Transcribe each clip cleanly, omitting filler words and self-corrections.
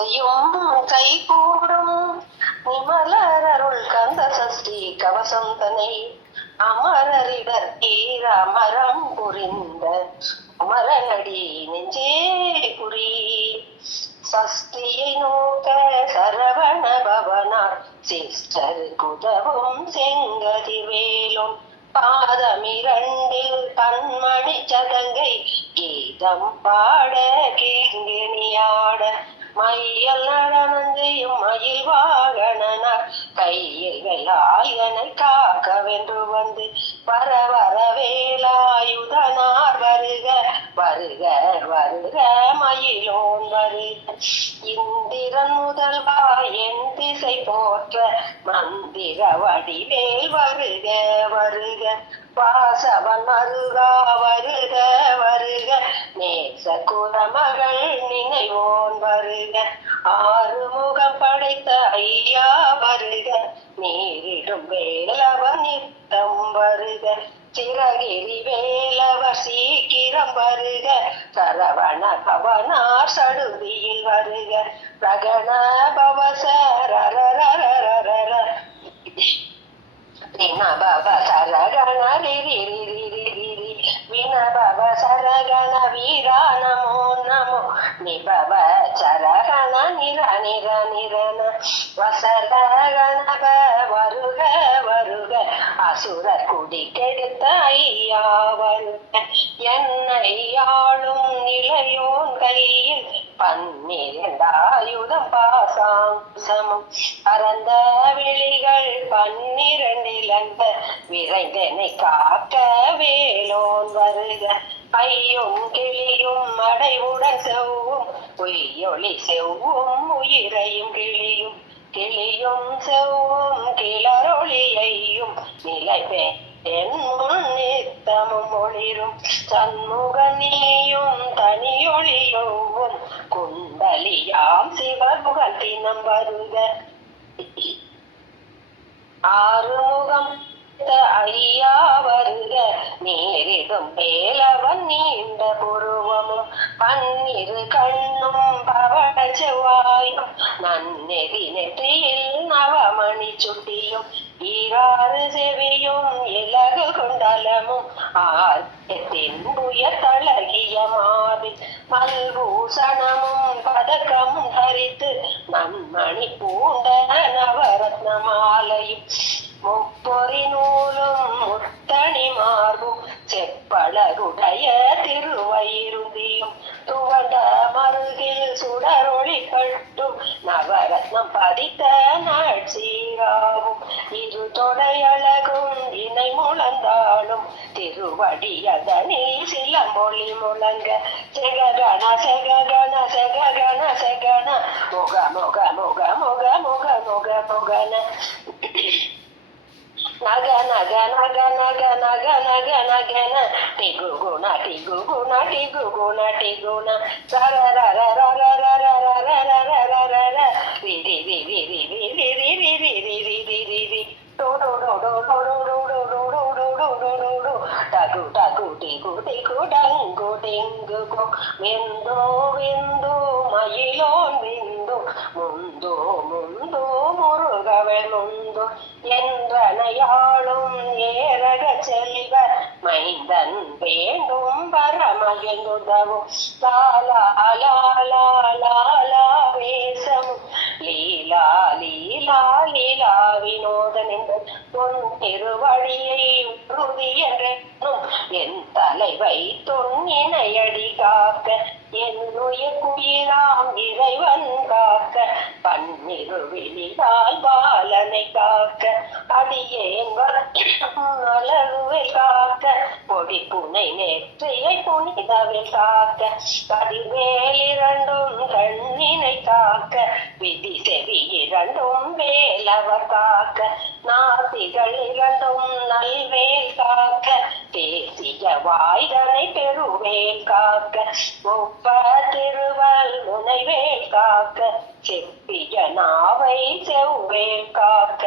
செய்யும் கைகூடும் நிமலருள் கந்த சஷ்டி கவசம் தனை அமரரிடர் தீர அமரம் புரிந்த அமரனடி நெஞ்சே புரி. சஷ்டியை நோக்க சரவண பவனார் சிஸ்டர் குதவும் செங்கதிர்வேலும் பாதமிரண்டில் கண்மணி சதங்கை கீதம் பாட கிங்கிணியாட மையல் நடனஞ்செய்யும் மயில் வாகனார் கையில் வெள்ளாயனை காக்க வென்று வந்து வர வர வேலாயுதனார் வருக வருக வருக மயிலோன் வருக. இந்திரன் முதல்வா என் திசை போற்ற மந்திர வடிவேல் வருக வருக. வாசவன் மருகா வருக வருக நேச குலமகள் நினைவோன் வருக. ஆறுமுகம் படைத்த ஐயா வருக நீரிடும் வேலவன் நித்தம் வருக. சிறகிரி வேலவர் சீக்கிரம் வருக சரவண பவனார் சடுதியில் வருக. ரகண பவசரரரரரர வினபவ சரகண ரிரிரிரிரிரி வினபவ சரகண வீரா நமோ நமோ நிபவ சரகண நிர நிர நிரன வசரகணப வருக வருக அசுர குடி கெடுத்த ஐயா வருக. என்னை ஆளும் நிலையோன் கையில் பன்னிரண்டாயுதம் பாசாம்சமும் பரந்த விழிகள் பன்னிரண்டிலந்த விரைந்தனை காக்க வேலோன் வருக. ஐயும் கிளியும் அடைவுடன் செவ்வும் பொய்யொளி செவ்வும் உயிரையும் கிளியும் கிளியும் செவ்வும் கிளரொளியையும் நிலைப்பே என் முன் நித்தமும் ஒளிரும் சண்முக நீயும் தனியொளியோவும் குண்டலியாம் சிவமுகத்தினம் வருக. ஆறுமுகம் ஐயா வருக நேரிடும் வேலவன் நீண்ட புருவமும் பன்னிரு கண்ணும் பவள செவ்வாயும் நன்னெறி நெற்றியில் நவமணி சுட்டியும் ஈராறு செவியும் இலகு குண்டலமும் ஆர்த்தின் உயர் தழகிய மார்பில் மல்பூசணமும் பதக்கமும் தரித்து நன்மணி பூண்ட நவரத்ன மாலையும் முப்பொறி நூலும் முத்தணி மார்பும் செப்பழகுடைய திருவயிருந்தியும் துவண்ட மருகில் சுடரொளி கட்டும் நவரத்னம் பதித்த நாட்சீராவும் இரு தொடையழகும் இணை முழந்தாலும் திருவடியதனில் சில மொழி முழங்க செககண செககண செககண செகண முக முக முக முக முக முக முகன நக நக நக நக நக நக நகன டிகு குண டிகு குண டிகு குண டிகுண சரரரரரரரரரரரரரரர ரி ரி ரி ரி ரி ரி ரி ரி ரி ரி ரி ரி ரி ரி டோ டோ டோ டோ டோ டோ டோ டோ டோ டோ டோ டோ டோ டோ டோ டகு டகு டிகு டிகு டங்கு டிங்கு கோ விந்து விந்து மயிலோன் விந்து முந்து முந்து முருகவள் முந்து என்றனையாளும் ஏரக செல்வ மைந்தன் வேண்டும் பரமகிழ்ந்துதவும் லாலா லாலா லாலா வேசமும் லீலா லீலா லீலா வினோதன் என்று உன் திருவடியை உறுதி என்றும் என் தலைவை தொன்னினையடி காக்க என்னுய குயிராம் இறைவன் காக்க பன்னிரு விழியால் பாலனை காக்க அடியேன் அழகுவில் காக்க பொடி புனை நெற்றியை புனிதவில் காக்க கதிர்வேல் இரண்டும் கண்ணினை காக்க விதி செவி இரண்டும் வேலவர் காக்க நாசிகள் இரண்டும் நல்வேல் காக்க பேசிய வாய்தனை பெருவேல் காக்க ஒப்ப திருவல் முனைவேல் காக்க செப்பிய நாவை செவ்வேல் காக்க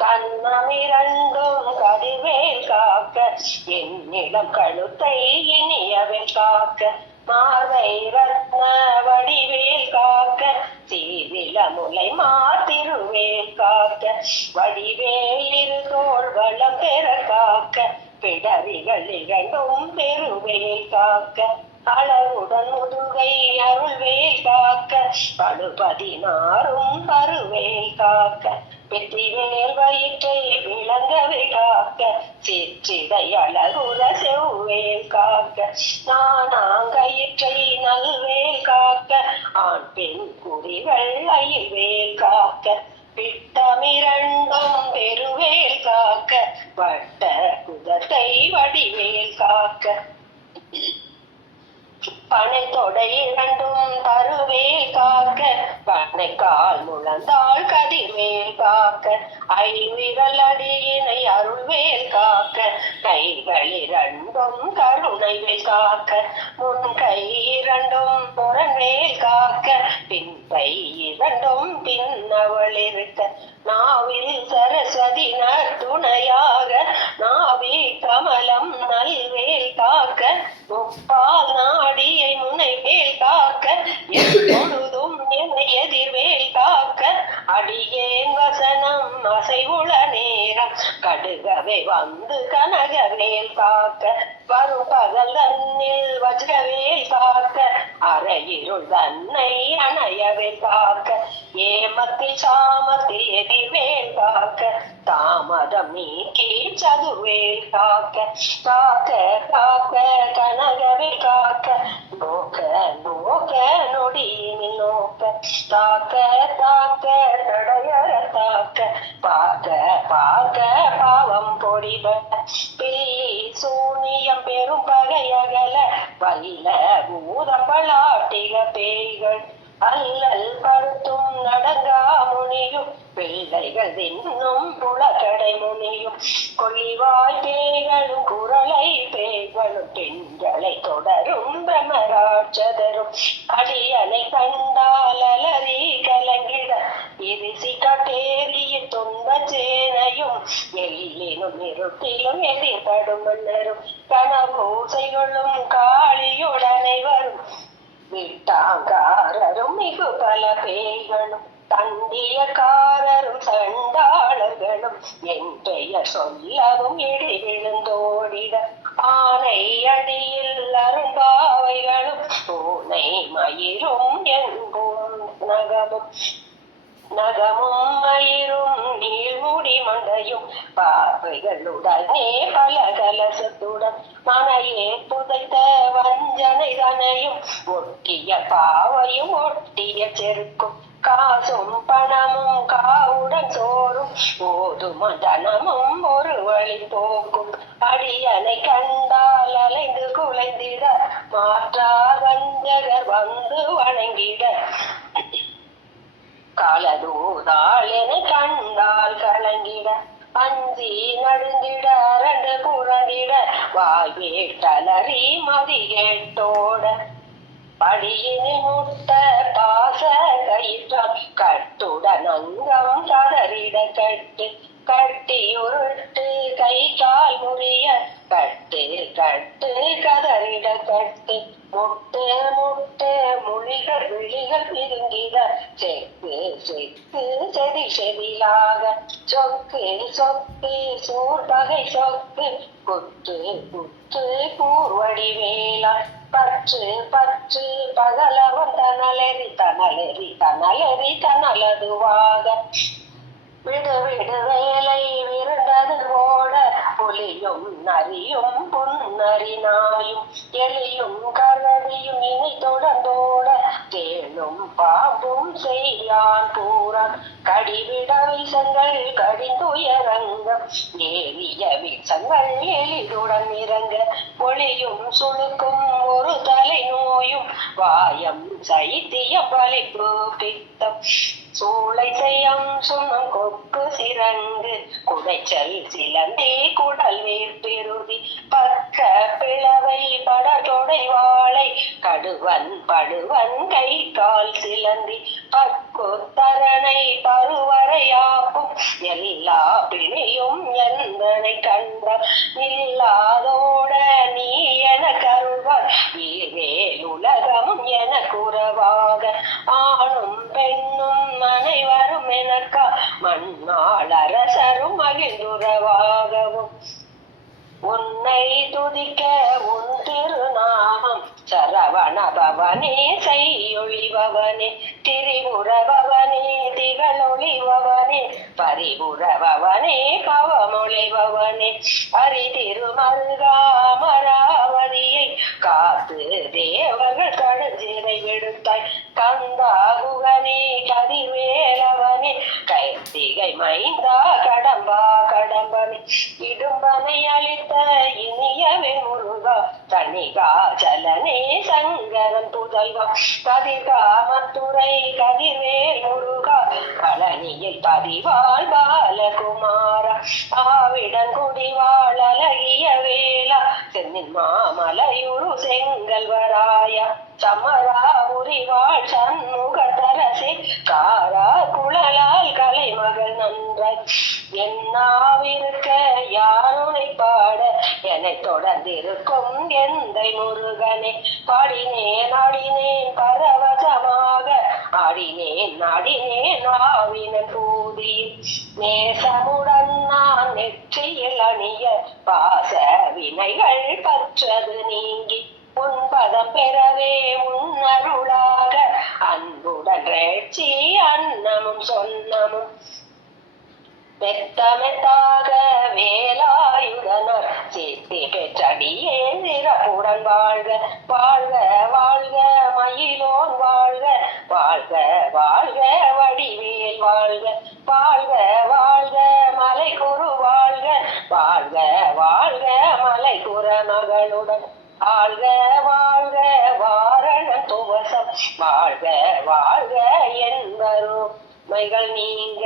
கண்ணமிரண்டும் கதிர்வேல் காக்க என்னிடம் கழுத்தை இனியவேல் காக்க மார்வை ரத்ன வடிவேல் காக்க சீரில முலை மாத்திருவேல் காக்க வடிவேல் இரு தோள் வளம் பெற காக்க பிடரிகள் இரண்டும் பெருவேல் காக்க அளவுடன் முதுகை அருள்வேல் காக்க படு16 பருவேல் காக்க வெற்றிவேல் வயிற்றை விளங்கவே காக்க சிற்றிடை அழகுற செவ்வேல் காக்க நானாங்கயிற்றை நல்வேல் காக்க ஆண் பெண் குறிகள் அயில்வேல் காக்க பிட்டமிரண்டும் பெருவேல் காக்க வட்ட குதத்தை வடிவேல் காக்க பனை தொடை இரண்டும் தருவேல் காக்க பனைக்கால் முழந்தாள் கதிர்வேல் காக்க ஐவிரல் அடியினை அருள்வேல் காக்க கைகள் இரண்டும் கருணைவேல் காக்க முன் கை இரண்டும் புறவேல் காக்க பின்பை இரண்டும் பின்னவள் இருக்க நாவில் சரஸ்வதி துணையாக நாவி கமலம் நல்வேல் காக்க முப்பால் நாடியை முனைவேல் காக்க எப்பொழுதும் என்னை எதிர்வேல் காக்க அடியேன் வசனம் அசைவுள நேரம் கடுகவே வந்து கனகவேல் காக்க வரும் பகல் தன்னில் வஜ்ரவேல் காக்க அறையிருள் தன்னை அணையவேல் காக்க ஏமத்தில் சாமத்தில் எதிர்வேல் காக்க தாமதம் நீக்கி சதுவேல் காக்க காக்க காக்க கனகவேல் காக்க நோக்க நோக்க நொடியினில் நோக்க தாக்க தாக்க தடையற தாக்க பார்க்க பார்க்க பாவம் பொடிப பில்லி சூனியம் பெரும் பகையகல வல்ல பூதம்பளாட்டிக பேய்கள் அல்லல் படுத்தும் நடங்கா முனியும் பிள்ளைகள் தின்னும் புலக்கடை முனியும் கொள்ளிவாய் பேய்களும் குரலை பேய்களும் பெண்களை தொடரும் பிரமராட்சதரும் அடியனை கண்டால் அலறி கலங்கிட எரிசி கட்டேரியின் துன்ப சேனையும் எல்லினும் இருட்டிலும் எதிர்படும் மன்னரும் கனபூசைகளும் காளியுடனை வரும் விட்டாங்காரரும் மிகு பல பேய்களும் தண்டியக்காரரும் சண்டாளர்களும் என் பெயர் சொல்லவும் இடி விழுந்தோடிட ஆனை அடியில் அரும்பாவைகளும் பூனை மயிரும் என்போம் நகமும் மயிரும் நீள்முடி மண்டையும் பார்வைகளுடனே பல கலசத்துடன் மனையே புதைத்த வஞ்சனை தனையும் ஒட்டிய பாவையும் ஒட்டிய செருக்கும் காசும் பணமும் காவுடன் சோறும் போதும் தனமும் ஒரு வழி போக்கும் அடியனை கண்டால் அலைந்து குலைந்திட மாற்றா வஞ்சகர் வந்து வணங்கிட காலதூதாள் என கண்டால் கலங்கிட அஞ்சி நடுங்கிட அரண்டு புரண்டிட வாய்வேட்டலறி மதி கேட்டோட படியினில் முட்ட பாச கயிற்றால் கட்டுடன் அங்கம் கதறிட கட்டு கட்டி உருட்டு கை கால் முறிய கட்டு கட்டு கதறிட கட்டு முட்டு முட்டு மொழிகள் விழிகள் பிரிங்கிட செக்கு செக்கு செதி செதிலாக சொக்கு சொக்கு சூர்பகை சொக்கு குத்து குத்து கூர்வடி வேளா பற்று பற்று பகலவன் தனலெறி தனலெறி தனலெறி தனலதுவாக விடு விடு வேலை விருண்டது ஓட புலியும் நரியும் புன்னரி நாயும் எலியும் கரடியும் இனி தொடர்ந்தோட தேனும் பாம்பும் செய்யான் பூரம் கடிவிட விஷங்கள் கடிந்துயரங்கம் ஏறிய விஷங்கள் எளிதுடன் இறங்க பொலியும் சுழுக்கும் ஒரு தலை நோயும் வாயம் சைத்திய பலிப்பு பித்தம் சூளை செய்யம் சுண்ணம் கொக்கு சிறங்கு குடைச்சல் சிலந்தி குடல் வேற்பெருதி பக்க பிளவை படதொடை வாழை கடுவன் படுவன் கை கால் சிலந்தி பக்குத்தரணை பருவரையாப்பும் எல்லா பிணியும் எந்தனை கண்ட இல்லாதோட நீ என கருவார் ஈரேலுல முன்னாள் அரசரும் மகிழ்ந்துறவாகவும் உன்னை துதிக்க உன் திருநாமம் சரவண பவனே செய்யொழிபவனே திரிபுரபவனே திகழொழிபவனே பரிபுரபவனே பவமொழிபவனே அரி திருமருகாமராவதியை காத்து தேவர்கள் கடுஞ்சிறை விடுத்தாய் கந்தாகுகனே கதிர்வேலவனே கைத்திகை மைந்தா கடம்பா கடம்பனே இடும்பனை அளித்த இனியவே முருகா தனிகாச்சலனே சங்கரன் புதல்வா கதிர்காமத்துறை கதிர்வேல் முருகா பழனியில் பதிவாள் பாலகுமாரா ஆவிடன் குடிவாள் அழகிய வேளா சென்னின் மாமலையுரு செங்கல்வராயா சமராபுரிவாள் சண்முகதரசே காரா குழலால் கலைமகள் நன்றாய் என்னாவிருக்க யாருனை பாட என்னை தொடர்ந்திருக்கும் எந்தை முருகனே பாடினேன் ஆடினேன் பரவசமாக ஆடினேன் ஆடினேன் ஆவினன் பூதியில் நேசமுடன் நான் நெற்றியில் அணிய பாச வினைகள் பற்றது நீங்கி உன்பதம் பெறவே உன்னருளாக அன்புடன் ரேட்சி அன்னமும் சொன்னமும் மெத்தமெத்தாக வேலாயுதனர் சித்தி பெற்றடியே சிறப்புடன் வாழ்க வாழ்க வாழ்க மயிலோன் வாழ்க வாழ்க வாழ்க வடிவேல் வாழ்க வாழ்க வாழ்க மலை குரு வாழ்க வாழ்க வாழ்க மலை குற மகளுடன் வாழ்க வாழ்க வாரண துவசம் வாழ்க வாழ்க என்பரும் மைகள் நீங்க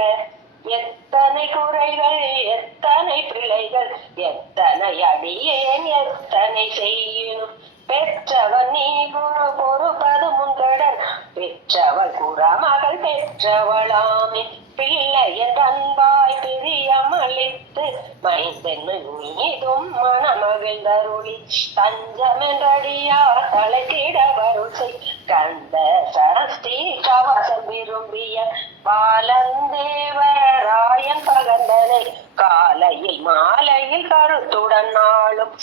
எத்தனை குறைகள் எத்தனை பிழைகள் எத்தனை அடியேன் எத்தனை செய்யணும் பெற்றவன் நீ குரு பொறுப்பது முன்கடன் பெற்றவள் குறமகள் பெற்றவளாமே பிள்ளையன் அன்பாய் பிரியமளித்து மைந்தென்னு மீதும் மனமகிழ்ந்தருளி தஞ்சமென்றடியா தலைத்திட வருசை கந்த சரஸ்தி கவசம் விரும்பிய பாலந்தேவராயன் பகந்தனை காலையில் மாலையில் கருத்துடன் நாளும்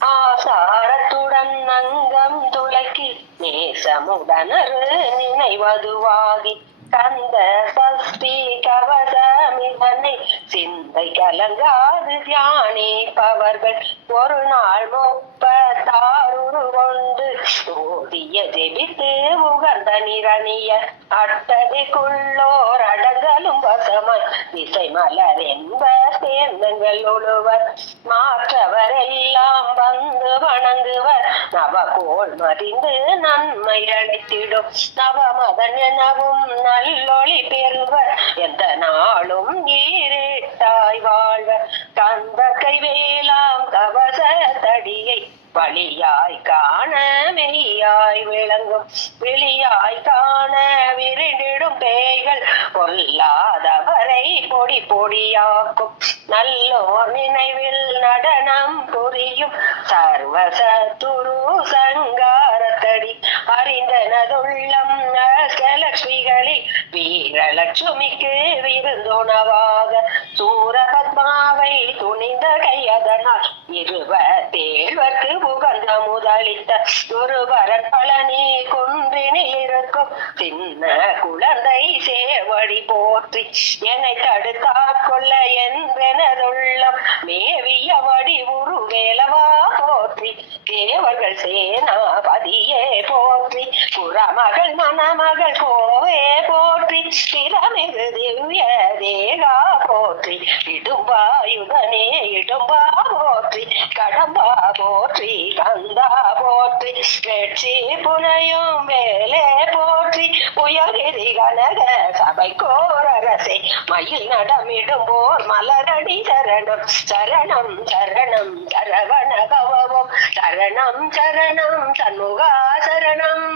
ஆசாரத்துடன் அங்கம் துளக்கி நேசமுடனரு நினைவதுவாகி கந்த சஷ்டி கவசமிதனை சிந்தை கலங்காது தியானிப்பவர்கள் ஒரு நாள் 36 கொண்டு ஓதிய ஜெபித்து உகந்த நிரணிய அட்டதிக்குள்ளோர் அடங்கலும் வசமாய் திசை மலர் என்பர் தேர்ந்தங்கள் ஒழுவர் மாற்றவர் எல்லாம் வந்து வணங்குவர் நவகோள் மறிந்து நன்மை அளித்திடும் நவமதன் எனவும் நல்லொளி பெறுவர் எந்த நாளும் ஈரேட்டாய் வாழ்வர் கந்தக்கை வேளாம் கவச தடியை வழியாய் காண மெய்யாய் விளங்கும் வெளியாய் காண விரிந்திடும் பேய்கள் பொல்லாதவரை பொடி பொடியாக்கும் நல்லோர் நினைவில் நடனம் புரியும் சர்வசத்துரு சங்காரத்தடி அறிந்தனதுள்ளம் அஷ்டலட்சுமிகளில் வீரலட்சுமிக்கு விருந்துணவாக சூரபத்மாவை துணிந்த கையதனால் 27 உகந்த முதலித்த ஒருவரன் பழனி குன்றினில் இருக்கும் சின்ன குழந்தை சேவடி போற்றி என்னை தடுத்தாட்கொள்ள என்றெனதுள்ளம் மேவிய வடி உருவேலவா போற்றி தேவர்கள் சேனாபதியே போற்றி புறமகள் மணமகள் கோவே போற்றி திறமிகு திவ்ய தேகா போற்றி இடும்பாயுதனே இடும்பா போற்றி கடம்பா போற்றி கந்தா போற்றி வெற்றி புனையும் வேலே போற்றி உயர்கிரி கனக சபை கோரரசே மயில் நடமிடும்போர் மலரடி சரணம் சரணம் சரணம் சரவண பவம் சரணம் சரணம் சண்முகா சரணம்.